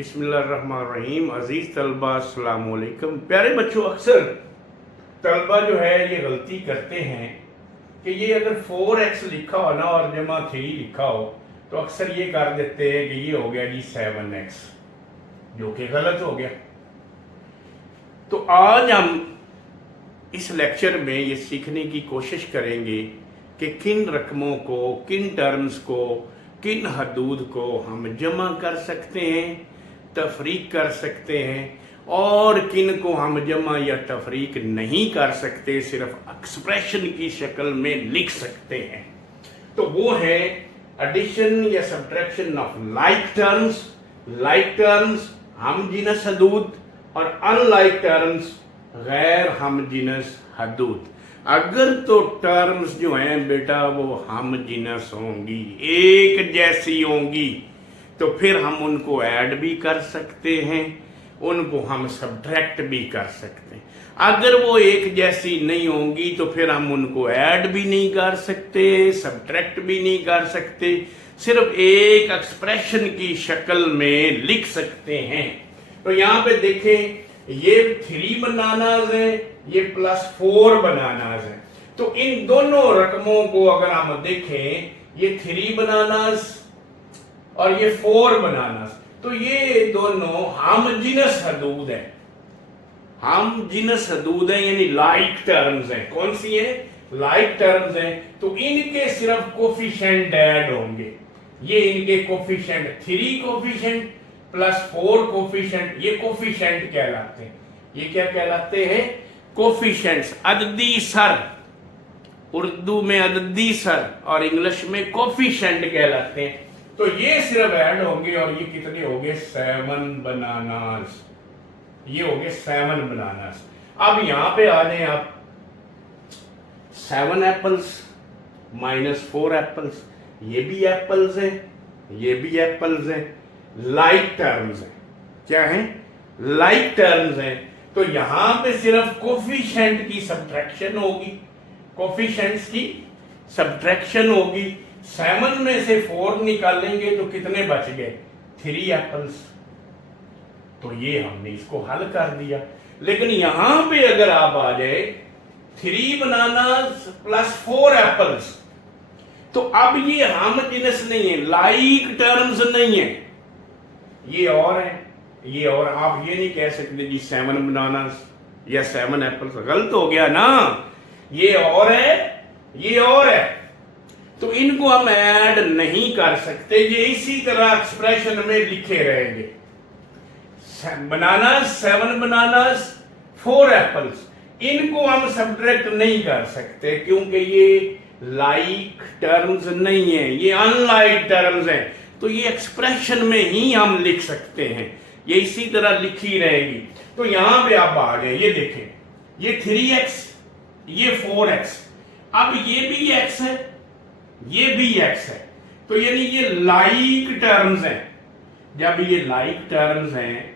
बिस्मिल्लाहिर्रहमानिर्रहीम। अज़ीज़ तलबा अस्सलाम वालेकुम। प्यारे बच्चों, अक्सर तलबा जो है ये गलती करते हैं कि ये अगर 4x लिखा हो ना और जमा 3 लिखा हो तो अक्सर ये कर देते हैं कि ये हो गया जी 7x, जो कि गलत हो गया। तो आज हम इस लेक्चर में ये सीखने की कोशिश करेंगे कि किन रकमों को, किन टर्म्स को, किन हदूद को हम जमा कर सकते हैं, तफरीक कर सकते हैं, और किन को हम जमा या तफरीक नहीं कर सकते, सिर्फ एक्सप्रेशन की शक्ल में लिख सकते हैं। तो वो है एडिशन या सब्ट्रैक्शन ऑफ लाइक टर्म्स हम जिनस हदूद और अनलाइक टर्म्स गैर हम जिनस हदूद। अगर तो टर्म्स जो हैं बेटा वो हम जिनस होंगी, एक जैसी होंगी, तो फिर हम उनको ऐड भी कर सकते हैं, उनको हम सब्ट्रैक्ट भी कर सकते हैं। अगर वो एक जैसी नहीं होंगी तो फिर हम उनको ऐड भी नहीं कर सकते, सब्ट्रैक्ट भी नहीं कर सकते, सिर्फ एक एक्सप्रेशन की शक्ल में लिख सकते हैं। तो यहाँ पे देखें, ये 3 बनानाज है, ये +4 बनानाज है। तो इन दोनों रकमों को अगर हम देखें, ये 3 बनानाज और ये 4 बनानाज, तो ये दोनों हम जिनस हदूद है। हम जिनस हदूद है यानी लाइक टर्म्स हैं। कौन सी है? लाइक टर्म्स हैं। तो इनके सिर्फ कोफिशिएंट ऐड होंगे। ये इनके कोफिशिएंट 3 कोफिशिएंट +4 कोफिशिएंट, ये कोफिशिएंट कहलाते हैं। ये क्या कहलाते हैं? कोफिशिएंट्स। अददी सर, उर्दू में अददी सर और इंग्लिश में कोफिशिएंट कहलाते हैं। तो ये सिर्फ ऐड होंगे और ये कितने हो गए? 7 बनानास। ये हो गए 7 बनानास। अब यहां पे आ जाए आप, 7 एप्पल्स -4 एप्पल्स, ये भी एप्पल्स है, ये भी एप्पल्स है, लाइक टर्म्स है। क्या है? लाइक टर्म्स है। तो यहां पे सिर्फ कोफिशिएंट की सब्ट्रैक्शन होगी, कोफिशिएंट्स की सब्ट्रैक्शन होगी। 7 में से 4 निकालेंगे तो कितने बच गए? 3 एप्पल्स। तो ये हमने इसको हल कर दिया। लेकिन यहां पे अगर आप आ जाए 3 बनानास +4 एप्पल्स, तो अब ये हम जिनस नहीं है, लाइक टर्म्स नहीं है, ये और है, ये और। आप ये नहीं कह सकते जी 7 बनानास या 7 एप्पल्स, गलत हो गया ना। ये और है, ये और है, तो इनको हम ऐड नहीं कर सकते। ये इसी तरह एक्सप्रेशन में लिखे रहेंगे। बनानास 7 बनानास 4 एप्पल्स, इनको हम सब्ट्रैक्ट नहीं कर सकते क्योंकि ये लाइक टर्म्स नहीं है, ये अनलाइक टर्म्स हैं। तो ये एक्सप्रेशन में ही हम लिख सकते हैं, ये इसी तरह लिखी रहेगी। तो यहां पे आप आ गए, ये देखें, ये 3x, ये 4x, अब ये भी x है, ये भी x है। तो यानी ये लाइक टर्म्स हैं। जब ये लाइक टर्म्स हैं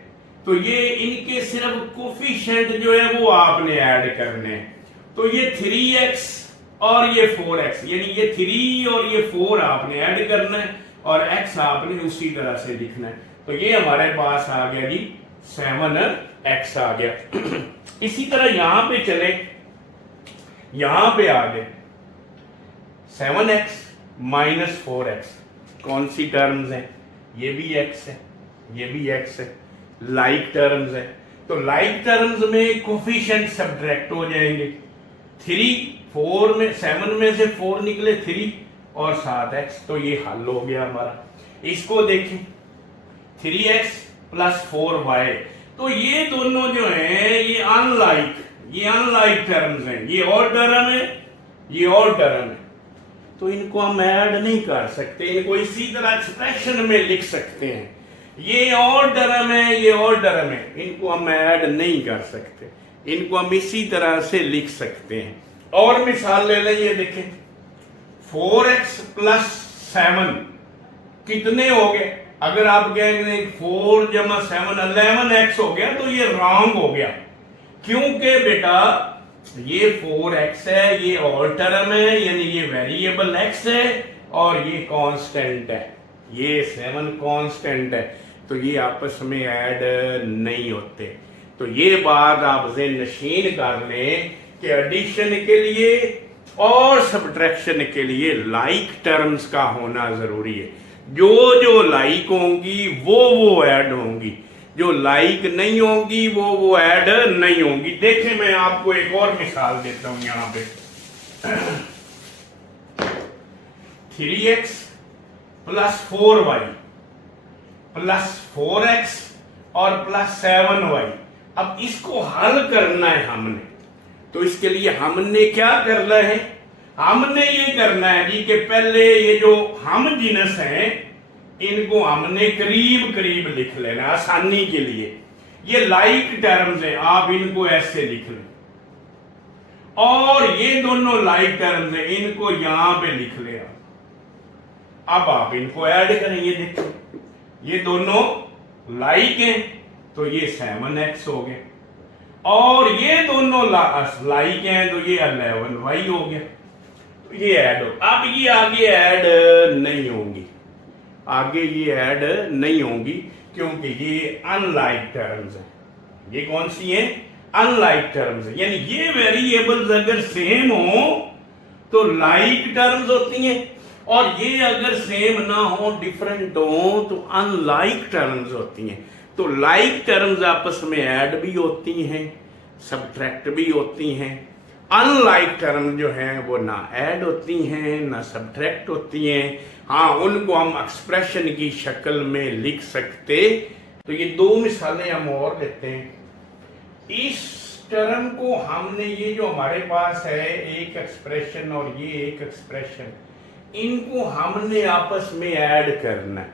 तो ये इनके सिर्फ कोफिशिएंट जो है वो आपने ऐड करने हैं। तो ये 3x और ये 4x, यानी ये 3 और ये 4 आपने ऐड करना है और x आपने उसी तरह से लिखना है। तो ये हमारे पास आ गया जी 7x आ गया। इसी तरह यहां पे चले, यहां पे आ गए 7x -4x, कौन सी टर्म्स हैं? ये भी x है, ये भी x है, लाइक टर्म्स है। तो लाइक टर्म्स में कोफिशिएंट सब्ट्रैक्ट हो जाएंगे। 7 में से 4 निकले 3 और 7x, तो ये हल हो गया हमारा। इसको देखें, 3x +4y, तो ये दोनों जो हैं ये अनलाइक टर्म्स हैं। ये और टर्म है, ये और टर्म है, तो इनको हम ऐड नहीं कर सकते, इनको इसी तरह एक्सप्रेशन में लिख सकते हैं। ये और टर्म है, ये और टर्म है, इनको हम ऐड नहीं कर सकते, इनको हम इसी तरह से लिख सकते हैं। और मिसाल ले लें, ये देखें, 4x +7 कितने हो गए? अगर आप कहेंगे 4 + 7 11x हो गया, तो ये रॉन्ग हो गया। क्योंकि बेटा ये 4x है, ये और टर्म है, यानी ये वेरिएबल x है और ये कांस्टेंट है, ये 7 कांस्टेंट है। तो ये आपस में ऐड नहीं होते। तो ये बात आप ज़हन नशीन कर लें कि एडिशन के लिए और सब्ट्रैक्शन के लिए लाइक टर्म्स का होना ज़रूरी है। जो लाइक होंगी वो ऐड होंगी, जो लाइक नहीं होंगी वो ऐड नहीं होंगी। देखें, मैं आपको एक और मिसाल देता हूं यहां पे। 3x plus 4y plus 4x और प्लस 7y। अब इसको हल करना है हमने, तो इसके लिए हमने क्या करना है, हमने ये करना है जी कि पहले ये जो हम जिनस हैं इनको हमने करीब करीब लिख लेना आसानी के लिए। ये लाइक टर्म्स हैं, आप इनको ऐसे लिख लें, और ये दोनों लाइक टर्म्स हैं, इनको यहां पे लिख ले। अब आप इनको ऐड करेंगे, देखो ये दोनों लाइक हैं तो ये 7x हो गए, और ये दोनों लाइक हैं तो ये 11y हो गया। तो ये ऐड हो, अब ये आगे ऐड नहीं होंगी, आगे ये ऐड नहीं होंगी क्योंकि ये अनलाइक टर्म्स हैं। ये कौन सी हैं? अनलाइक टर्म्स है। यानी ये वेरिएबल्स अगर सेम हो तो लाइक टर्म्स होती हैं, और ये अगर सेम ना हो, डिफरेंट हो, तो अनलाइक टर्म्स होती हैं। तो लाइक टर्म्स आपस में ऐड भी होती हैं, सब्ट्रैक्ट भी होती हैं। अनलाइक टर्म जो है वो ना ऐड होती हैं ना सब्ट्रैक्ट होती हैं। हाँ, उनको हम एक्सप्रेशन की शक्ल में लिख सकते। तो ये दो मिसालें हम और लेते हैं। इस टर्म को हमने, ये जो हमारे पास है एक एक्सप्रेशन और ये एक एक्सप्रेशन, इनको हमने आपस में ऐड करना है।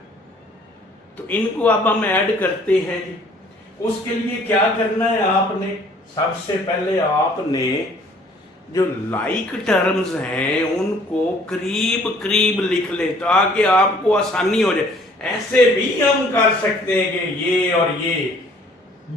तो इनको अब हम ऐड करते हैं जी। उसके लिए क्या करना है आपने? सबसे पहले आपने जो लाइक टर्म्स हैं उनको करीब करीब लिख ले ताकि आपको आसानी हो जाए। ऐसे भी हम कर सकते हैं कि ये और ये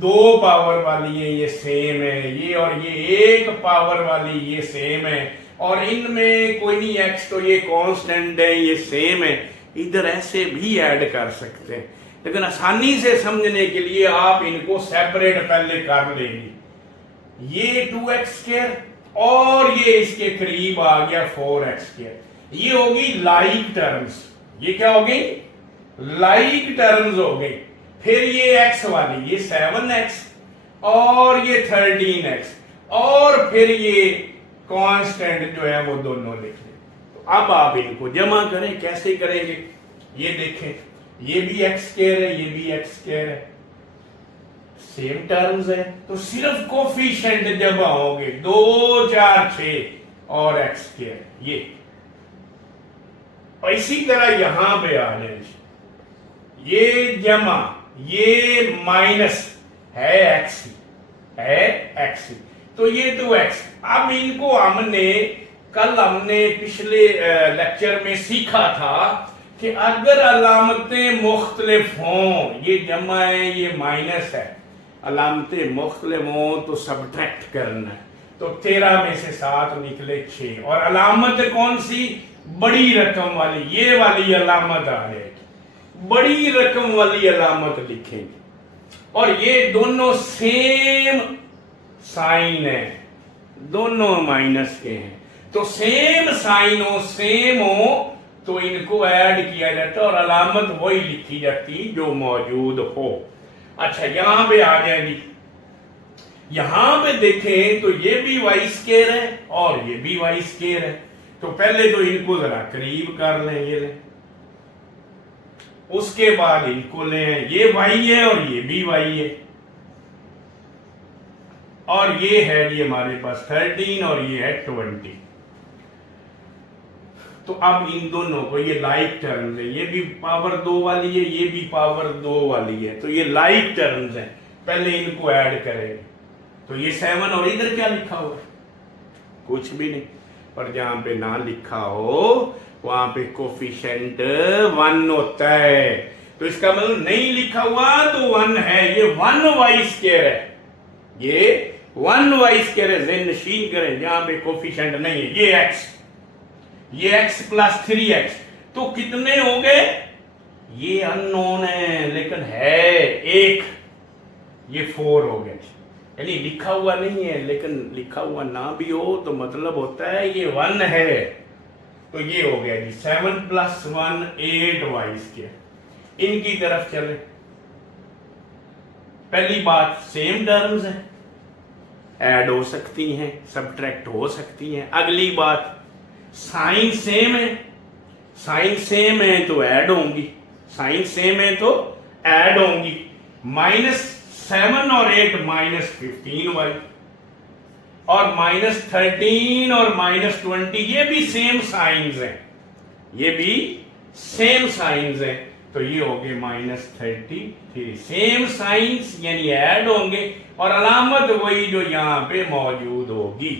2 पावर वाली है, ये सेम है, ये और ये 1 पावर वाली ये सेम है, और इनमें कोई नहीं x तो ये कांस्टेंट है, ये सेम है। इधर ऐसे भी ऐड कर सकते हैं, लेकिन आसानी से समझने के लिए आप इनको सेपरेट पहले कर लेंगे। ये 2x² और ये इसके करीब आ गया 4x²। ये होगी लाइक टर्म्स। ये क्या हो गई? लाइक टर्म्स हो गई। फिर ये x वाली, ये 7x और ये 13x, और फिर ये कांस्टेंट जो है वो दोनों लिख लें। तो अब आप इनको जमा करें। कैसे करेंगे? ये देखें, ये भी x² है, ये भी x² है, सेम टर्म्स है, तो सिर्फ कोफिशिएंट जमा होंगे 2, 4, 6 और x²। ये और इसी तरह यहां पे आ जाए, ये जमा, ये माइनस है x, तो ये 2x। अब इनको हमने पिछले लेक्चर में सीखा था कि अगर अलामतें मुख्तलिफ हों, ये जमा है, ये माइनस है, अलामतें मुख्तलिफ हों तो सब्ट्रैक्ट करना है। तो 13 में से 7 निकले 6, और अलामत कौन सी? बड़ी रकम वाली, ये वाली अलामत आ जाएगी, बड़ी रकम वाली अलामत लिखेंगे। और ये दोनों सेम साइन है, दोनों माइनस के हैं, तो सेम साइन हो तो इनको ऐड किया जाता है और अलामत वही लिखी जाती जो मौजूद हो। अच्छा, यहां पे आ जाएगी, यहां पे देखें तो ये भी y² है और ये भी y² है। तो पहले तो इनको जरा करीब कर लें, ये लें, उसके बाद इनको लें, ये y है और ये भी y है, और ये है जी हमारे पास 13 और ये है 20। तो अब इन दोनों को, ये लाइक टर्म्स है, ये भी पावर 2 वाली है, ये भी पावर 2 वाली है, तो ये लाइक टर्म्स हैं। पहले इनको ऐड करेंगे, तो ये 7, और इधर क्या लिखा हुआ? कुछ भी नहीं। पर जहां पे ना लिखा हो वहां पे कोफिशिएंट 1 होता है, तो इसका मतलब नहीं लिखा हुआ तो 1 है। ये 1y² है, ये 1y² है। ज़हन नशीन करें, जहां पे कोफिशिएंट नहीं है, ये x प्लस 3x, तो कितने हो गए? ये अननोन है लेकिन है एक, ये 4 हो गया। यानी लिखा हुआ नहीं है, लेकिन लिखा हुआ ना भी हो तो मतलब होता है ये 1 है। तो ये हो गया जी 7 + 1 8y²। इनकी तरफ चले। पहली बात सेम टर्म्स है, ऐड हो सकती हैं, सब्ट्रैक्ट हो सकती हैं। अगली बात साइन सेम है, साइन सेम है तो ऐड होंगी, साइन सेम है तो ऐड होंगी। -7 और 8 -15y, और -13 और -20 ये भी सेम साइंस हैं, ये भी सेम साइंस हैं। तो ये हो गए -33, सेम साइंस यानी ऐड होंगे, और अलामत वही जो यहां पे मौजूद होगी।